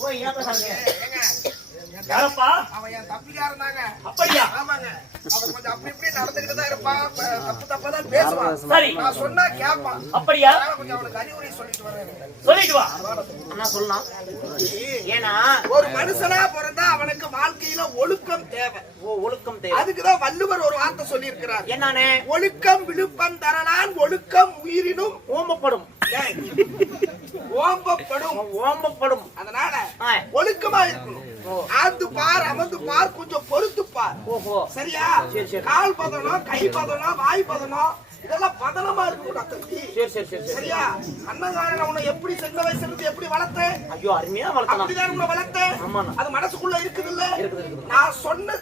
ஓ ஏன் பேசுறீங்க யாரப்பா அவன் என் தம்பிக்காரன் தாங்க. அப்படியா ஆமாங்க. அவன் கொஞ்சம் அப்படி இப்படி நடந்துக்கிட்டு தான் இருப்பான். தப்பு தப்பாதான் பேசுவான். சரி நான் சொன்னா கேட்பான். அப்படியா கொஞ்சம் அவனுக்கு அறிவுரை சொல்லிட்டு வரேன். சொல்லிட்டு வா அண்ணா சொல்லலாம். ஏன்னா ஒரு மனுஷனா பிறந்தா அவனுக்கு வாழ்க்கையில ஒழுக்கம் தேவை. ஒழுக்கம் தேவை. அதுக்குதான் வள்ளுவர் ஒரு வார்த்தை சொல்லி இருக்கிறார். என்னன்னு? ஒழுக்கம் விழுப்பம் தரலான் ஒழுக்கம் உயிரினும் ஓம்பப்படும். ஓம்பப்படும். அதனால ஒழுக்கமா இருக்கணும். ஆந்து பார் அமர்ந்து பார் கொஞ்சம் பொறுத்து பார். சரியா? கால் பதனம் கை பதனம் வாய் பதனம் இதெல்லாம் பதனமா இருக்கணும். சரியா? அண்ணங்காரன் உன்னை எப்படி சின்ன வயசுல இருந்து எப்படி வளர்த்தேன்? ஐயோ அருமையா வளர்த்தேன். வளர்த்தேன். அது மனசுக்குள்ள இருக்குது இல்ல? நான் சொன்ன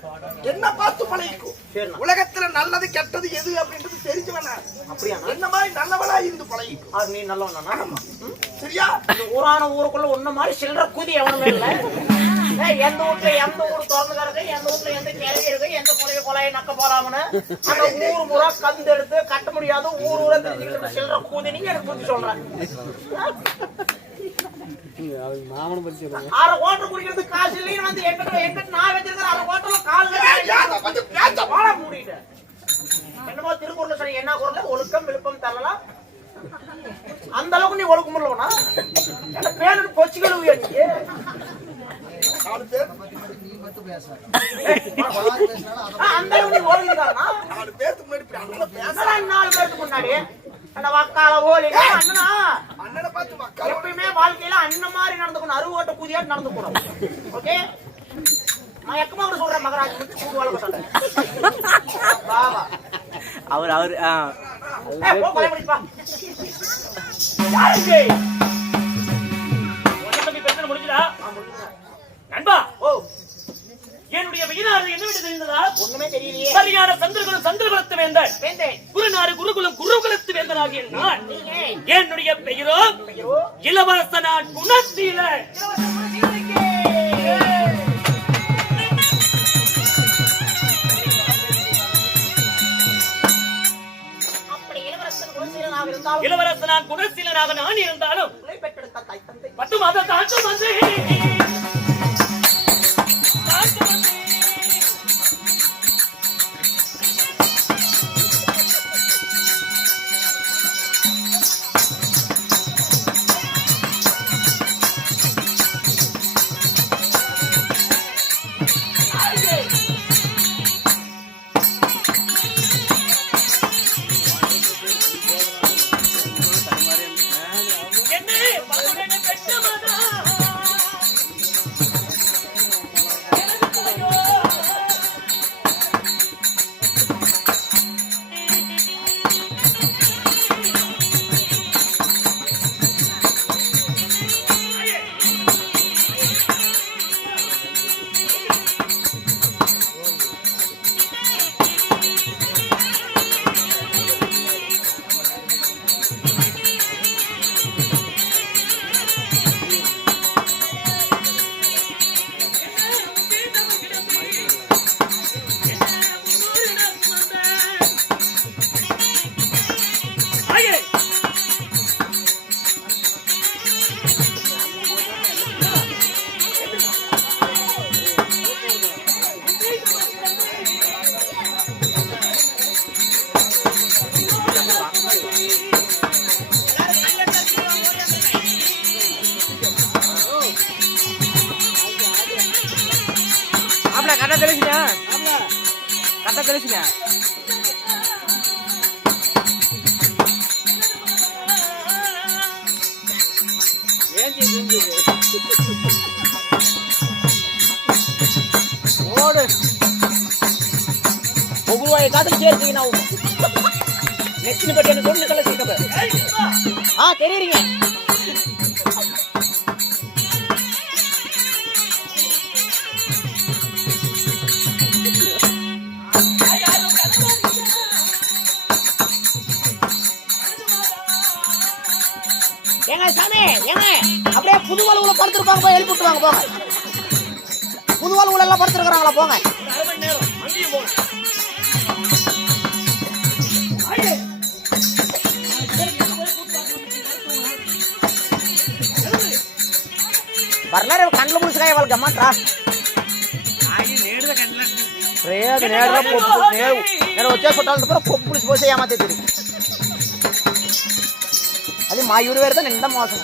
என்ன பார்த்து பழகிக்கும். உலகத்துல நல்லது கெட்டது எது அப்படின்றது தெரிஞ்சவன. அப்படியா? என்ன மாதிரி நல்லவனா இருந்து பழகிக்கும். அது நீ நல்லவனா? சரியா? ஊரான ஊருக்குள்ள ஒண்ணு மாதிரி சில்லற கூதி எவனுமே இல்ல. எந்த ஊர்ல எந்த ஊர் திறந்து கிடக்கு, எந்த ஊர்ல எந்த கிளவி இருக்கு, எந்த கொலையை நக்க போறாங்கன்னு அந்த ஊர் முறை கந்து எடுத்து கட்ட முடியாது ஊர் ஊரை தெரிஞ்சுக்கிட்டு சில்லற கூதி நீங்க எனக்கு புரிஞ்சு சொல்றேன். அரை ஓட்டர் குடிக்கிறது காசு இல்லைன்னு வந்து எங்கிட்ட நான் வச்சிருக்கிற அரை ஓட்டர்ல கால மூடிட்டேன். என்னமோ திருக்குறள் சரி என்ன குரல் ஒழுக்கம் விழுப்பம் தரலாம். அந்த அளவுக்கு நீ ஒழுக்கம் இல்லவனா? என்ன பேரு கொச்சு கழுவியா நீ? அந்த அளவுக்கு நீ ஒழுங்குதானா? 4 பேருக்கு முன்னாடி அந்த வக்கால ஓலி அண்ணனா அண்ணனை பார்த்து வக்கால எப்பவுமே வாழ்க்கையில அண்ணன் மாதிரி நடந்துக்கணும். அறுவோட்ட கூதியா நடந்துக்கணும். ஓகே நான் எக்கமா கூட சொல்றேன். மகராஜ் கூடு வாழ சொல்றேன். பாவா அவர் போ கொலை பண்ணிப்பா. யாருக்கு உன்னை தம்பி பிரச்சனை முடிஞ்சதா? நண்பா ஓ என்னுடைய வினாறு என்னவென்று தெரிந்ததா? ஒண்ணுமே தெரியலையே. சரியான சந்திரகுலத்து வேந்தன் குருநாடு குருகுலத்து வேந்தனாகிய நான். என்னுடைய பெயரோ இளவரசனான் குணசீலன். இளவரசனான் குணசீலனாக நான் இருந்தாலும் பெற்றெடுத்த தாய் தந்தை 10 மாத தாழ்த்து வந்து கரெக்டா தெரியுங்க. ஓடு ஒவ்வொரு காட்டுக்கு சேர்த்துங்க. நெக்ஸ்ட் பட்டி என்ன சொல்லு கல சீக்கிரம். தெரியுறீங்க. ஏங்க சாமி ஏங்க அப்படியே புது வாழ்வுல படுத்துருப்பாங்க போய் எழுப்பிட்டு வாங்க போங்க. புது வாழ்வுல எல்லாம் படுத்துருக்காங்களா போங்க. ಬರ್ಲಾರ ಕಂಡ್ಲು ಮುಗಿಸ್ಕಾಯ ಅವಲ್ ಗಮ್ಮಟ್ರಾ రేది నేడుగా పొప్పు నేను వచ్చే చుట్టాలంటే పొప్పు పులిసి పోసి ఏమాతేది అది మా ఊరు పెడితే నిండా మోసం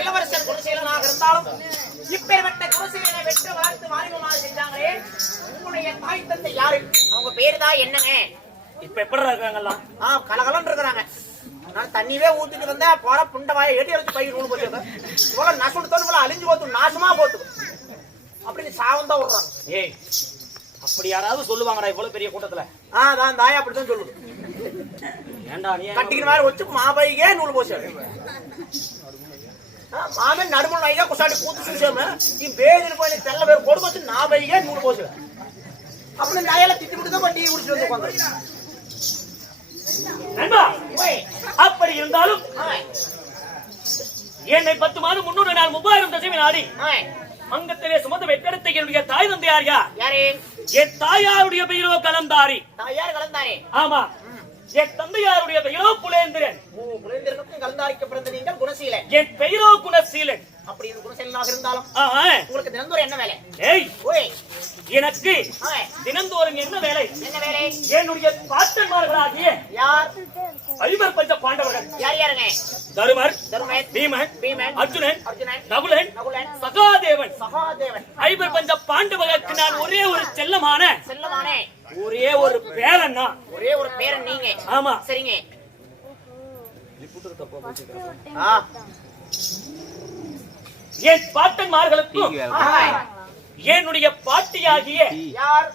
இளவரசர் குலசீலனாக இருந்தாலும் இப்பேற்பட்ட குலசீலனை வெற்று வளர்த்து மாறிமாறு செஞ்சாங்களே உங்களுடைய தாய் தந்தை யாரு அவங்க பேரு தான் என்னங்க இப்ப எப்படி இருக்காங்கல்ல கலகலன்னு இருக்கிறாங்க நான் தண்ணியே ஊத்திட்டு வந்தேன் போற புண்ட வாயை எடி எடுத்து பயிர் நூல் போச்சு இவ்வளவு நசுடு தோணு அழிஞ்சு போத்து நாசமா போத்து அப்படின்னு சாவம் தான் விடுறாங்க ஏய் அப்படி யாராவது சொல்லுவாங்கடா இவ்வளவு பெரிய கூட்டத்துல தான் தாயா அப்படித்தான் சொல்லுது ஏண்டா நீ கட்டிக்கிற மாதிரி வச்சு மாபையே நூல் போச்சு மாமன் நடுமுள் வைகா குசாட்டி கூத்து சுசேம நீ பேதில் போய் தெல்ல பேர் கொடு வச்சு நாபையே நூல் போச்சு அப்படி நாயால திட்டி விட்டு தான் டீ குடிச்சு வந்து உட்காந்து நண்பா அப்படி இருந்தாலும் என்னை 10 மாதம் 300 நாள் 3000 தசமி நாடி அங்கத்திலே சுமந்த வெட்டெடுத்த என்னுடைய தாய் தந்தை யாரு என் தாயாருடைய பெயரோ கலந்தாரி தாயார் கலந்தாரே ஆமா என் தந்தையாருடைய பெயரோ புலேந்திரன் புலேந்திரனுக்கும் கலந்தாரிக்க பிறந்த நீங்கள் குணசீலன் என் பெயரோ குணசீலன் அப்படி இந்த குணசீலனாக இருந்தாலும் உங்களுக்கு தினந்தோறும் என்ன வேலை எனக்கு தினந்தோறும் என்ன வேலை என்னுடைய பாட்டன்மார்களாகிய யார் 5 பஞ்ச பாண்டவர்கள் யாருங்க தருமர் பீமன் அர்ஜுனன் நகுலன் சகாதேவன் 5 பஞ்ச பாண்டவர்களுக்கு நான் ஒரே ஒரு செல்லமான ஒரே ஒரு பேரன் ஒரே ஒரு பேரன் நீங்க ஆமா சரிங்க என் பாட்டன்மார்களுக்கும் என்னுடைய பாட்டியாகிய யார்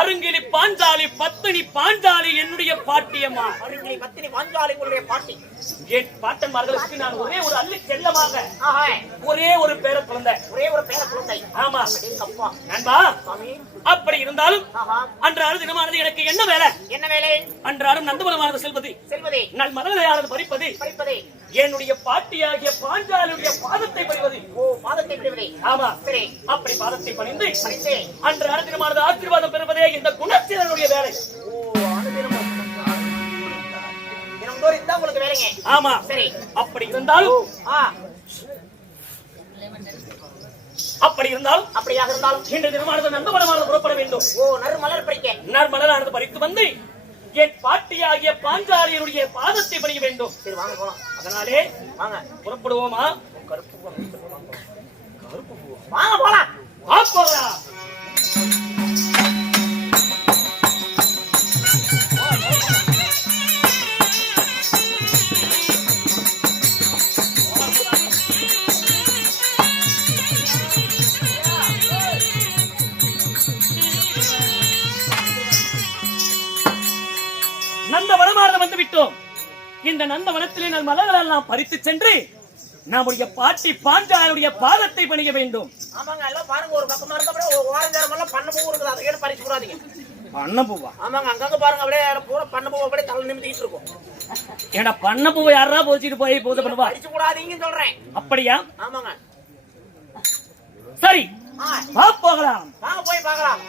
அருங்கிலி பாஞ்சாலி பத்தினி பாஞ்சாலி என்னுடைய பாட்டியம்மா அருங்கிலி பத்தினி பாஞ்சாலி உங்களுடைய பாட்டி என் பாட்டன்மார்களுக்கு நான் ஒரே ஒரு அள்ளி செல்லமாக ஒரே ஒரு பேர குழந்தை ஆமா நண்பா அப்படி இருந்தாலும் அன்றாடம் தினமானது எனக்கு என்ன வேலை அன்றாடம் நந்தவனமானது செல்வது நான் மரலையானது பறிப்பது என்னுடைய பாட்டியாகிய பாஞ்சாலியுடைய பாதத்தை பணிவது ஆமா சரி அப்படி பாதத்தை பணிந்து அன்றாட தினமானது ஆசீர்வாதம் பெறுவதே இந்த குணசீலனுடைய வேலை உங்களுக்கு வேலைங்க ஆமா சரி அப்படி இருந்தாலும் அப்படியாக இருந்தாலும் இன்று தினமானது நந்தவனமானது புறப்பட வேண்டும் நறுமலரானது பறித்து வந்து என் பாட்டியாகிய பாஞ்சாலியனுடைய பாதத்தை பணிய வேண்டும் சரி வாங்க போலாம் அதனாலே வாங்க புறப்படுவோமா வாங்க போலாம் போகலாம் நந்தவனமானது வந்து விட்டோம் இந்த நந்தவனத்திலே நான் மலர்கள் எல்லாம் பறித்து சென்று நம்முடைய பாட்டி பாஞ்சாலியுடைய பாதத்தை பணிய வேண்டும் ஆமாங்க எல்லாம் பாருங்க ஒரு பக்கமா இருக்க ஓரஞ்சரம் எல்லாம் பண்ண பூ இருக்குது அதை கேட்டு பறிச்சு கூடாதீங்க பண்ண பூவா ஆமாங்க அங்கங்க பாருங்க அப்படியே பூரா பண்ண பூ அப்படியே தலை நிமித்திட்டு இருக்கும் ஏடா பண்ண பூவை யாரா போச்சிட்டு போய் பூஜை பண்ணுவா பறிச்சு கூடாதீங்கன்னு சொல்றேன் அப்படியா ஆமாங்க சரி வா போகலாம் வாங்க போய் பார்க்கலாம்